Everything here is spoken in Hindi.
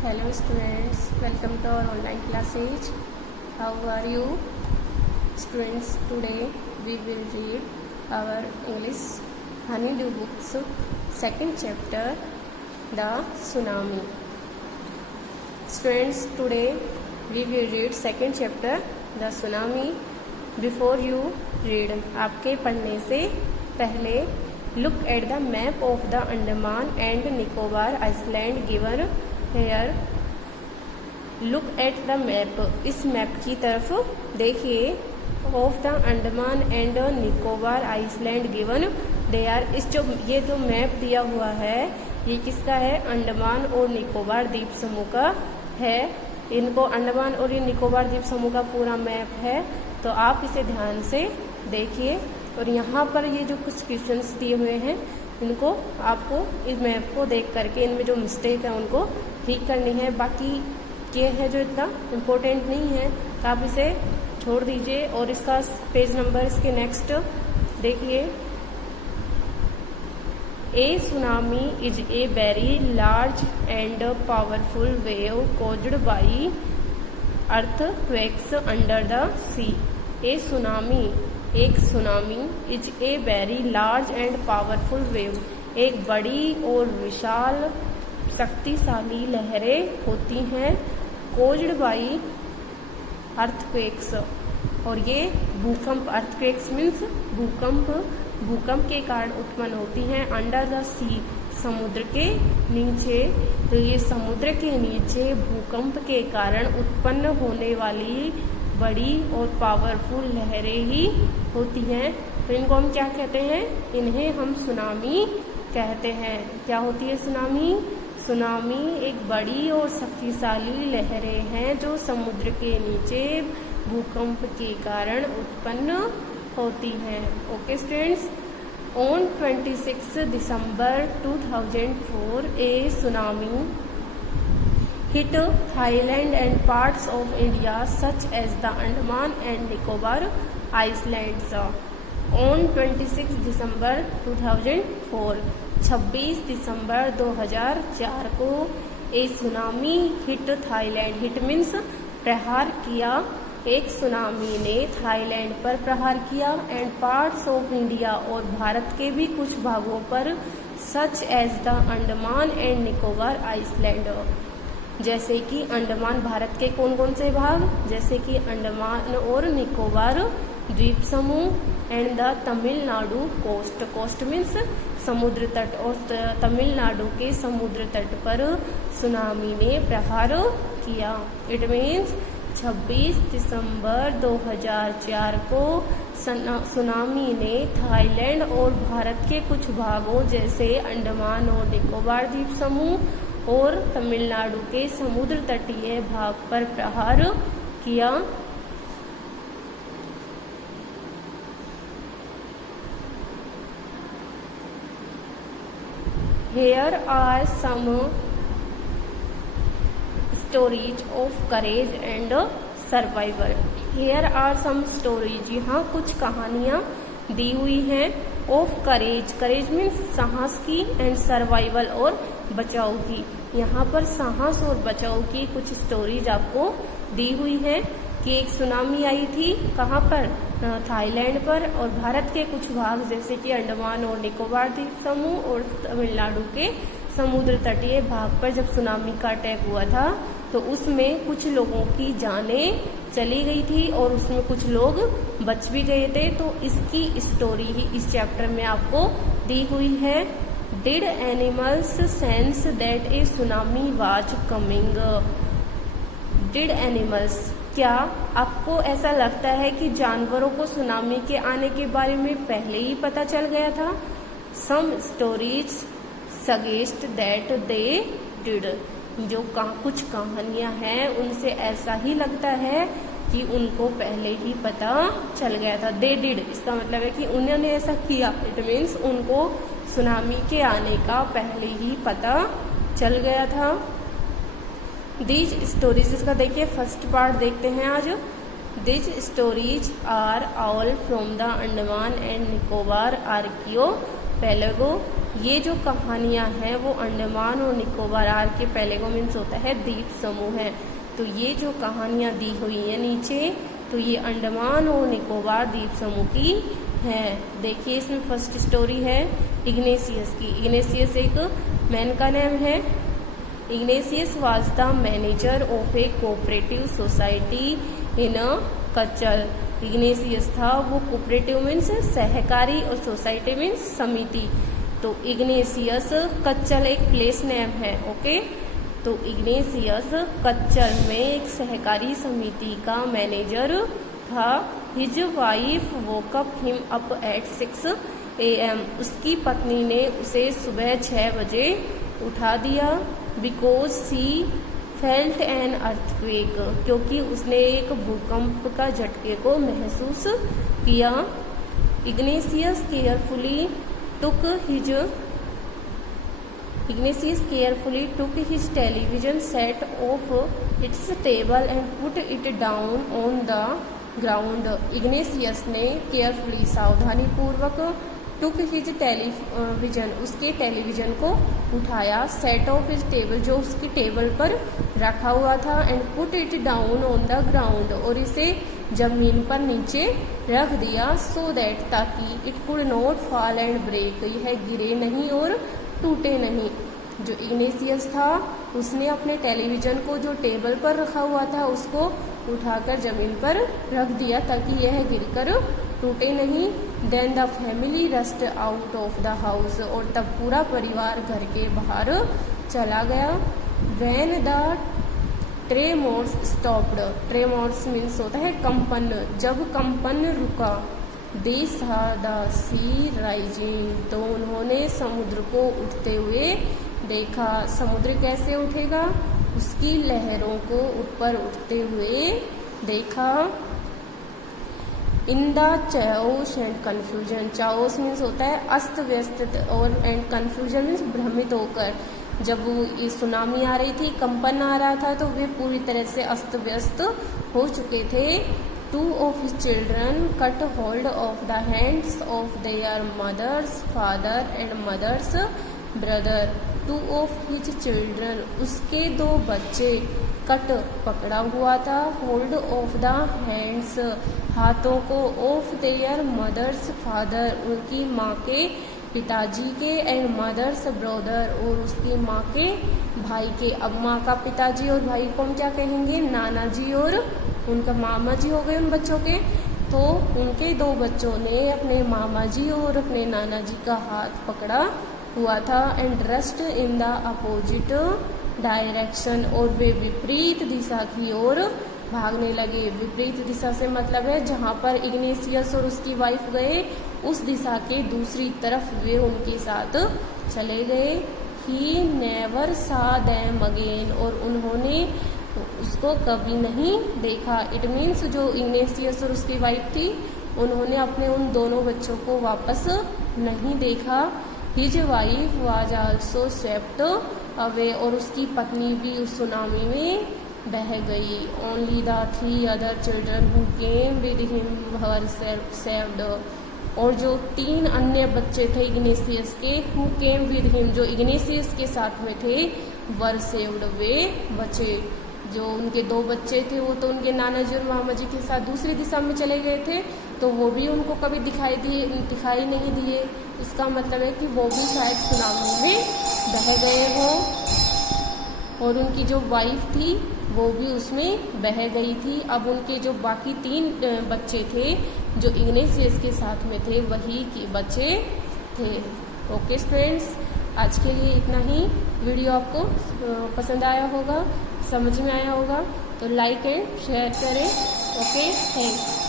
Hello students, welcome to our online classes. How are you? Students, today we will read our English Honeydew books, second chapter, The Tsunami. Students, today we will read second chapter, The Tsunami. Before you read, आपके पढ़ने से पहले look at the map of the Andaman and Nicobar Island given here. Look at the map, इस मैप की तरफ देखिए. Of the Andaman and Nicobar island given there, ये जो मैप दिया हुआ है ये किसका है? अंडमान और निकोबार द्वीप समूह का है. इनको अंडमान और ये निकोबार द्वीप समूह का पूरा मैप है, तो आप इसे ध्यान से देखिए. और यहाँ पर ये जो कुछ क्वेश्चंस दिए हुए हैं इनको आपको इस मैप को देख करके इनमें जो मिस्टेक है उनको ठीक करनी है. बाकी ये है जो इतना इम्पोर्टेंट नहीं है तो आप इसे छोड़ दीजिए. और इसका पेज नंबर इसके नेक्स्ट देखिए. A tsunami is a very large and powerful wave caused by earthquakes under the sea. A tsunami, एक सुनामी, is a very large and powerful wave, एक बड़ी और विशाल शक्तिशाली लहरें होती हैं. कोज्ड बाई अर्थक्वेक्स, और ये भूकंप, अर्थक्वेक्स मीन्स भूकंप, भूकंप के कारण उत्पन्न होती हैं. अंडर द सी, समुद्र के नीचे. तो ये समुद्र के नीचे भूकंप के कारण उत्पन्न होने वाली बड़ी और पावरफुल लहरें ही होती हैं. तो इनको हम क्या कहते हैं? इन्हें हम सुनामी कहते हैं. क्या होती है सुनामी? सुनामी एक बड़ी और शक्तिशाली लहरें हैं जो समुद्र के नीचे भूकंप के कारण उत्पन्न होती हैं. Okay students, on 26 December 2004 A tsunami hit Thailand and parts of India such as the Andaman and Nicobar Islands. On 26 दिसंबर 2004, 26 दिसंबर 2004 को a tsunami hit Thailand, hit means प्रहार किया. एक सुनामी ने थाईलैंड पर प्रहार किया. एंड पार्ट्स ऑफ इंडिया, और भारत के भी कुछ भागों पर. Such as the Andaman and Nicobar island, जैसे कि अंडमान, भारत के कौन कौन से भाग? जैसे कि अंडमान और निकोबार द्वीप समूह. And the Tamil Nadu coast, coast means समुद्र तट, और तमिलनाडु के समुद्र तट पर सुनामी ने प्रहार किया. इट मीन्स 26 दिसंबर 2004 को सुनामी ने थाईलैंड और भारत के कुछ भागों जैसे अंडमान और निकोबार द्वीप समूह और तमिलनाडु के समुद्र तटीय भाग पर प्रहार किया. Here are some stories of courage and survival. Here are some stories, यहाँ कुछ कहानियाँ दी हुई हैं. ऑफ करेज, करेज मीन्स साहस की. एंड सर्वाइवल, और बचाव की. यहाँ पर साहस और बचाव की कुछ स्टोरीज आपको दी हुई है. कि एक सुनामी आई थी कहाँ पर? थाईलैंड पर. और भारत के कुछ भाग जैसे कि अंडमान और निकोबार द्वीप समूह और तमिलनाडु के समुद्र तटीय भाग पर जब सुनामी का अटैक हुआ था तो उसमें कुछ लोगों की जानें चली गई थी और उसमें कुछ लोग बच भी गए थे. तो इसकी स्टोरी ही इस चैप्टर में आपको दी हुई है. Did animals sense that A tsunami was coming. Did animals, क्या आपको ऐसा लगता है कि जानवरों को सुनामी के आने के बारे में पहले ही पता चल गया था? Some stories suggest that they did, जो कुछ कहानियां हैं उनसे ऐसा ही लगता है कि उनको पहले ही पता चल गया था. दे डिड, इसका मतलब है कि उन्होंने ऐसा किया. इट मीन्स उनको सुनामी के आने का पहले ही पता चल गया था. दीज स्टोरीज, इसका देखिए फर्स्ट पार्ट देखते हैं आज. These stories are all from the Andaman and Nicobar archipelago. ये जो कहानियाँ हैं वो अंडमान और निकोबार के पहले मीन्स होता है द्वीप समूह है। तो ये जो कहानियाँ दी हुई हैं नीचे, तो ये अंडमान और निकोबार द्वीप समूह की है। देखिए इसमें फर्स्ट स्टोरी है इग्नेशियस की। इग्नेशियस एक मैन का नाम है। Ignatius was the manager of a cooperative society in Katchal. Ignatius था वो कोऑपरेटिव मीन्स सहकारी और सोसाइटी मीन्स समिति। तो इग्नेशियस कच्चल एक प्लेस नेम है। ओके, तो इग्नेशियस कच्चल में एक सहकारी समिति का मैनेजर था। His wife woke up him up at 6 AM। उसकी पत्नी ने उसे सुबह 6 बजे उठा दिया। Because C felt an earthquake, क्योंकि उसने एक भूकंप का झटके को महसूस किया। Ignatius carefully took his television set off its table and put it down on the ground। Ignatius ने केयरफुली सावधानी पूर्वक took his television उसके टेलीविजन को उठाया, set off his table जो उसकी टेबल पर रखा हुआ था, and put it down on the ground और इसे जमीन पर नीचे रख दिया, so that ताकि it could not fall and break यह गिरे नहीं और टूटे नहीं। जो इग्नेशियस था उसने अपने टेलीविज़न को जो टेबल पर रखा हुआ था उसको उठाकर जमीन पर रख दिया ताकि यह गिरकर टूटे नहीं। Then the family rushed out of the house और तब पूरा परिवार घर के बाहर चला गया। When the tremors stopped, tremors means होता है कंपन, जब कंपन रुका। दे सा द सी राइजिंग, तो उन्होंने समुद्र को उठते हुए देखा। समुद्र कैसे उठेगा? उसकी लहरों को ऊपर उठते हुए देखा। In the chaos and confusion, chaos means होता है अस्त व्यस्त और एंड कन्फ्यूजन मीन्स भ्रमित होकर। जब ये सुनामी आ रही थी, कंपन आ रहा था, तो वे पूरी तरह से अस्त व्यस्त हो चुके थे। 2 of his children cut hold of the hands of their mother's father and mother's brother। 2 of his children उसके 2 बच्चे, कट पकड़ा हुआ था, होल्ड ऑफ द हैंड्स हाथों को, ऑफ देयर मदर्स फादर उनकी माँ के पिताजी के, एंड मदर्स ब्रदर और उसकी माँ के भाई के। अब माँ का पिताजी और भाई को हम क्या कहेंगे? नाना जी और उनका मामा जी हो गए उन बच्चों के। तो उनके 2 बच्चों ने अपने मामा जी और अपने नाना जी का हाथ पकड़ा हुआ था। And rust in the opposite direction और वे विपरीत दिशा की ओर भागने लगे। विपरीत दिशा से मतलब है जहाँ पर इग्नेशियस और उसकी वाइफ गए उस दिशा के दूसरी तरफ वे उनके साथ चले गए। ही नेवर सा देम अगेन, और उन्होंने उसको कभी नहीं देखा। इट मीन्स जो इग्नेशियस और उसकी वाइफ थी उन्होंने अपने उन दोनों बच्चों को वापस नहीं देखा। His wife was also swept away, और उसकी पत्नी भी उस सुनामी में बह गई। Only the 3 other children who came with him were saved, और जो 3 अन्य बच्चे थे इग्नेशियस के, हु केम विद हिम जो इग्नेशियस के साथ में थे, वर सेव्ड वे बचे। जो उनके 2 बच्चे थे वो तो उनके नाना जी और मामा जी के साथ दूसरी दिशा में चले गए थे, तो वो भी उनको कभी दिखाई नहीं दिए। इसका मतलब है कि वो भी शायद सुनामी में बह गए हो, और उनकी जो वाइफ थी वो भी उसमें बह गई थी। अब उनके जो बाकी 3 बच्चे थे जो इग्नेशियस के साथ में थे वही के बच्चे थे। ओके फ्रेंड्स, आज के लिए इतना ही। वीडियो आपको पसंद आया होगा, समझ में आया होगा, तो लाइक एंड शेयर करें। Okay, thanks.